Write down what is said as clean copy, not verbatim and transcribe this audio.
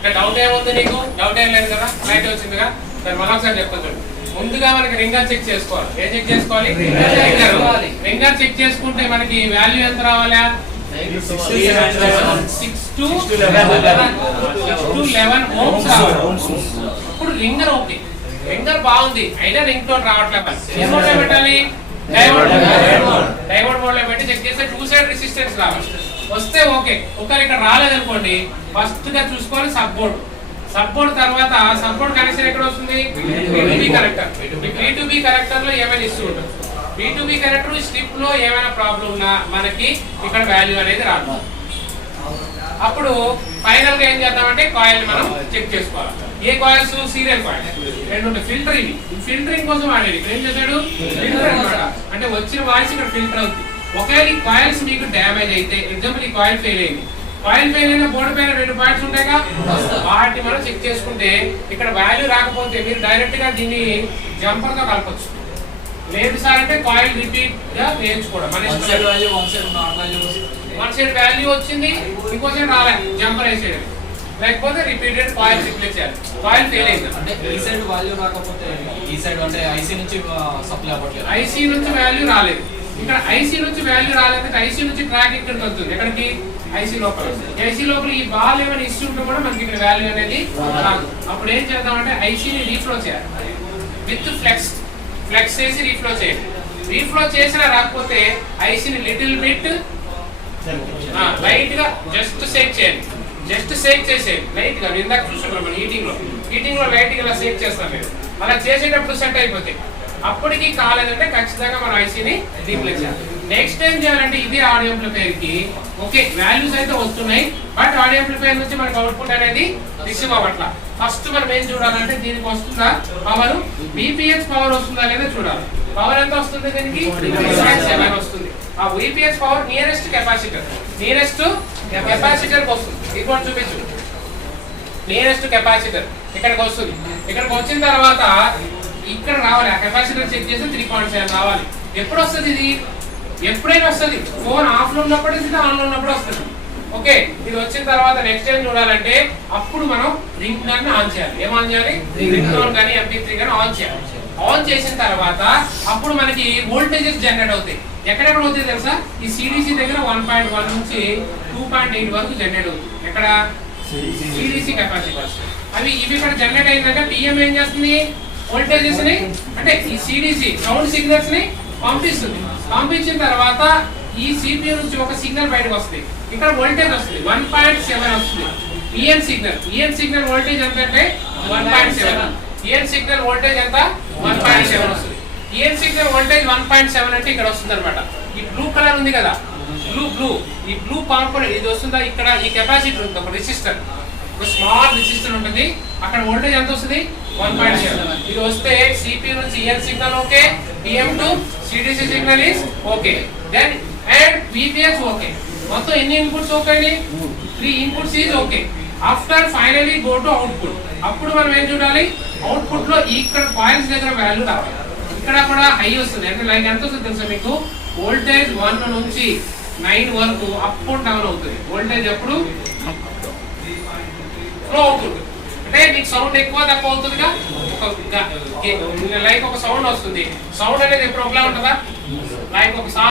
ఇక్కడ డౌట్ ఏముంది నీకు? డౌట్ ఏం లేదు కదా, క్లారిటీ వచ్చిందిగా. సరే మరొకసారి చెప్తాను. ముందుగా మనకి రింగర్ చెక్ చేసుకోవాలి. ఏం చెక్ చేసుకోవాలి? రింగర్ చెక్ చేసుకుంటే మనకి వాల్యూ ఎంత రావాలా? 6 to 11 ohms రావాలి. ఇప్పుడు రింగర్ ఓకే, రింగర్ బాగుంది, అయినా రింగ్ టోన్ రావట్లేదు. ఏ మోడ్ లో పెట్టాలి? డైవర్ట్ మోడ్ లో పెట్టి చెక్ చేస్తే 2 సైడ్ రెసిస్టెన్స్ రావాలి. వస్తే ఓకే. ఒకవేళ ఇక్కడ రాలేదనుకోండి, ఫస్ట్ గా చూసుకోవాలి సబ్ బోర్డ్. సబ్ బోర్డ్ తర్వాత సబ్ బోర్డ్ కనెక్షన్ ఎక్కడ వస్తుంది? B2B connector. B2B కనెక్టర్ లో ఏమైనా ఇష్యూ ఉంటుంది, B2B కనెక్టర్ స్ట్రిప్ లో ఏమైనా ప్రాబ్లం ఉన్నా మనకి ఇక్కడ వాల్యూ అనేది రాదు. అప్పుడు ఫైనల్ గా ఏం చేద్దామంటే కాయిల్ మనం చెక్ చేసుకోవాలి. ఏ కాయిల్స్? Serial coil. రెండు ఫిల్టర్. ఇవి ఫిల్టరింగ్ కోసం వాడేది. ఇక్కడ ఏం చేశాడు? ఫిల్టర్ అన్నమాట. అంటే వచ్చిన వాయిస్ ఇక్కడ ఫిల్టర్ అవుతుంది. ఒకవేళ ఈ కాయిల్స్ మీకు డ్యామేజ్ అయితే, ఎగ్జాంపుల్ ఈ కాయిల్ ఫెయిల్ అయింది, కాయిల్ ఫెయిల్ అయిన బోర్డు పైన 2 పాయింట్స్ ఉంటాయిగా, వాటిని మనం చెక్ చేసుకుంటే ఇక్కడ వాల్యూ రాకపోతే మీరు డైరెక్ట్ గా దీన్ని జంపర్ తో కలపచ్చు. లేదు సార్ అంటే కాయిల్ రిపీట్ గా వేయించుకోవడం. వన్ సైడ్ వాల్యూ వచ్చింది, ఇంకో సైడ్ రాలేదు, జంపర్ వేసేయడం. లేకపోతే రిపీటెడ్ కాయిల్ రిప్లేస్ చేయాలి. కాయిల్ ఫెయిల్ అయింది అంటే ఈ సైడ్ వాల్యూ రాకపోతే ఈ సైడ్ అంటే ఐసీ నుంచి సప్లై అవ్వట్లేదు, ఐసీ నుంచి వాల్యూ రాలేదు. ఇక్కడ ఐసీ నుంచి వాల్యూ రాలేదంటే ఐసీ నుంచి ట్రాక్ ఇక్కడికి వస్తుంది. ఎక్కడికి? ఐసీ లోపల. ఐసీ లోపల ఈ బాల్ ఏమైనా ఇష్యూ ఉంటే కూడా మనకి ఇక్కడ వాల్యూ అనేది రాదు. అప్పుడు ఏం చేద్దామంటే ఐసీని రీఫ్లో చేయాలి విత్ ఫ్లెక్స్ చేసి రీఫ్లో చేయాలి. రీఫ్లో చేసినా రాకపోతే ఐసీని లిటిల్ బిట్ లైట్ గా జస్ట్ షేక్ చేయాలి. జస్ట్ షేక్ చేసేది లైట్ గా. ఇందాక చూసుకున్నాం మనం హీటింగ్ లో లైట్ గా ఇలా షేక్ చేస్తాం. మీరు అలా చేసేటప్పుడు సెట్ అయిపోతాయి. అప్పటికి కాలేదంటే ఖచ్చితంగా మనం ఐసీని రీప్లేస్ చేయాలి. నెక్స్ట్ ఏం చేయాలంటే ఇది ఆడియో యాంప్లిఫైయర్ కి ఓకే వాల్యూస్ అయితే వస్తున్నాయి, బట్ ఆడియో యాంప్లిఫైయర్ నుంచి మనకి అవుట్పుట్ అనేది రిసీవ్ అవ్వట్లా. ఫస్ట్ మనం ఏం చూడాలంటే దీనికి వస్తుందా పవర్, బీపీహెచ్ పవర్ వస్తుందా లేదా చూడాలి. పవర్ ఎంత వస్తుంది దీనికి? 7 వస్తుంది. ఆ బీపీహెచ్ పవర్ నియరెస్ట్ కెపాసిటర్ కి వస్తుంది. ఇక్కడ చూపించు, నియరెస్ట్ కెపాసిటర్ ఇక్కడికి వస్తుంది. ఇక్కడికి వచ్చిన తర్వాత ఇక్కడ రావాలి. ఆ కెపాసిటర్ చెక్ చేసి 3.7 రావాలి. ఎప్పుడు వస్తుంది ఇది? ఎప్పుడైనా వస్తుంది. ఫోన్ ఆఫ్ లో ఉన్నప్పుడు ఆన్ లో ఉన్నప్పుడు వస్తుంది. ఓకే, ఇది వచ్చిన తర్వాత నెక్స్ట్ ఏం చూడాలంటే అప్పుడు మనం రింగ్ టోన్ ఆన్ చేయాలి. ఏం ఆన్ చేయాలి? రింగ్ టోన్ కానీ MP3 కానీ ఆన్ చేయాలి. ఆన్ చేసిన తర్వాత అప్పుడు మనకి వోల్టేజెస్ జనరేట్ అవుతాయి. ఎక్కడెక్కడ అవుతాయి తెలుసా? ఈ సిడిసి దగ్గర 1.1 నుంచి 2.8 వరకు జనరేట్ అవుతుంది. ఎక్కడ? CDC capacitors. ఇవి ఇక్కడ జనరేట్ అయిందంటే పిఎం ఏం చేస్తుంది? వోల్టేజెస్ ని అంటే ఈ సిడిసి సౌండ్ సిగ్నల్స్ ని పంపిస్తుంది. పంపించిన తర్వాత ఈ సిపియు నుంచి ఒక సిగ్నల్ బయటకు వస్తుంది. ఇక్కడ వోల్టేజ్ వస్తుంది 1.7 వస్తుంది. ఈఎన్ సిగ్నల్ వోల్టేజ్ ఎంత అంటే 1.7. ఈఎన్ సిగ్నల్ వోల్టేజ్ ఎంత? 1.7 వస్తుంది. ఈఎన్ సిగ్నల్ వోల్టేజ్ 1.7 అంటే ఇక్కడ వస్తుంది అనమాట. ఈ బ్లూ కలర్ ఉంది కదా, ఈ బ్లూ కాంపోనెంట్ ఇది వస్తుందా? ఇక్కడ ఈ కెపాసిటర్ ఉంది, ఒక రెసిస్టర్, ఒక స్మాల్ రెసిస్టర్ ఉంటుంది. అక్కడ వోల్టేజ్ ఎంత వస్తుంది? 1.7. ఇది వస్తే సిపియు నుంచి EN signal okay, PM to CDC signal is okay, then and VPH okay. మొత్తం ఎన్ని inputs okay? 3 inputs is okay. After finally go to output. అప్పుడు మనం ఏం చూడాలి? అవుట్పుట్ లో ఇక్కడ కాయిల్స్ దగ్గర వాల్యూ రావాలి. ఇక్కడ కూడా హై వస్తుంది. అంటే లైక్ ఎంత వస్తుంది తెలుసా మీకు? వోల్టేజ్ 1 నుంచి 9 వరకు అప్ అండ్ డౌన్ అవుతుంది. వోల్టేజ్ ఎప్పుడు ఫ్లో అవుతుంది. అంటే మీకు సౌండ్ ఎక్కువ తక్కువ అవుతుందిగా, లైక్ ఒక సౌండ్ వస్తుంది. సౌండ్ అనేది ఎప్పుడు ఒకలా ఉంటుందా? లైక్ ఒక